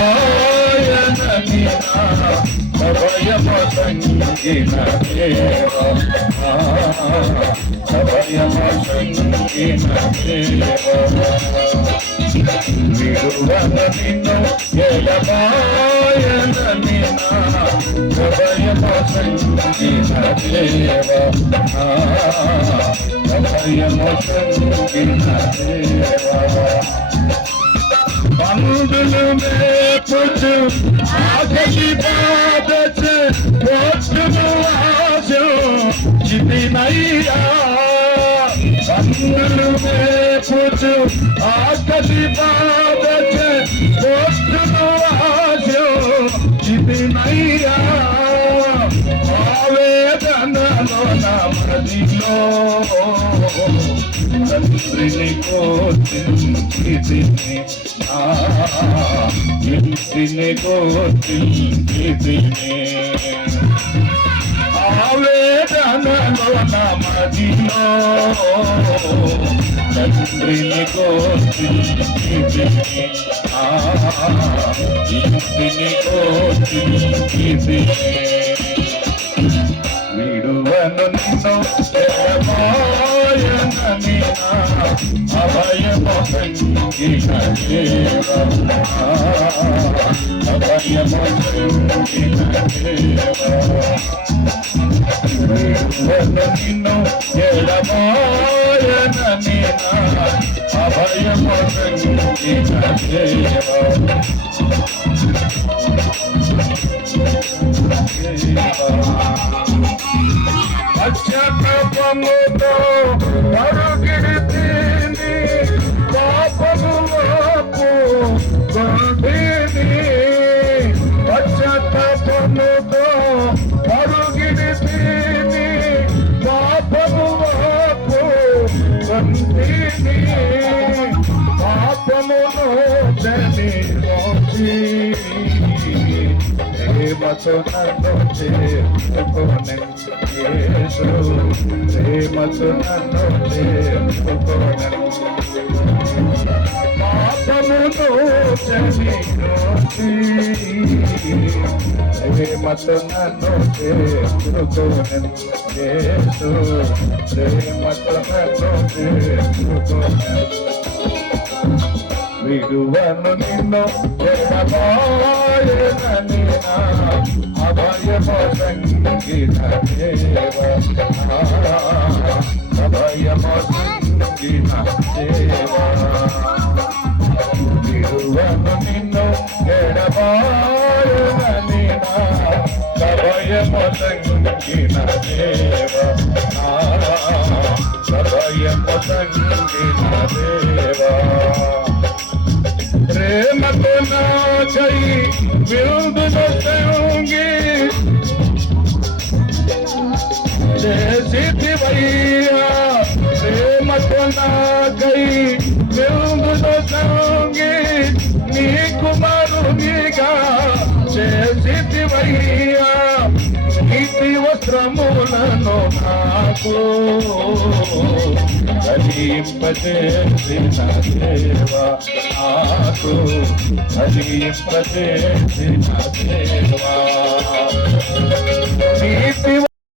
ఎడబాయనని భయము సంగిన దేవా భయము సంగిన దేవా విడువన నిన్ను ఎడబాయనని భయము సంగిన దేవా భయము సంగిన దేవా Bandını mepucu, ağacı bağdaşı, Koçunu ağacı, Cidinayya. Bandını mepucu, ağacı bağdaşı, Koçunu ağacı, Cidinayya. Avedanalo namadilo, Tandrini kotinchidini, Intini kotinchidini. Avedanalo namadilo, Tandrini kotinchidini, Intini kotinchidini. విడువను నిన్ను ఎడబాయనని అభయము సంగిన దేవా అభయము సంగిన దేవా విడువను నిన్ను ఎడబాయనని అభయము సంగిన దేవా పశ్చాత్తాపముతో పరుగిడితిని పాపములకు గొంతిని పశ్చాత్తాపముతో పరుగిడితిని పాపములకు గొంతిని పాపమును జనిలోచి ప్రేమతో నన్ను చేరుకోనెను యేసు ప్రేమతో నన్ను చేరుకోనెను పాపమును జనిలోచి ప్రేమతో నన్ను చేరుకోనెను యేసు ప్రేమతో నన్ను చేరుకోనెను విడువను నిన్ను ఎడబాయనని అభయము సంగిన దేవా అభయము సంగిన దేవా విడువను నిన్ను ఎడబాయనని అభయము సంగిన దేవా అభయము సంగిన దేవా ప్రేమతో నా చెయ్యి విరుదును సంగి చేసివయ్యా ప్రేమతో నా కై విరుదును సంగి నీ కుమారునిగా చేసివయ్యా నీతి వస్త్రములను నాకు ధరింపజేసిన దేవా నాకు ధరింపజేసిన దేవా నీతి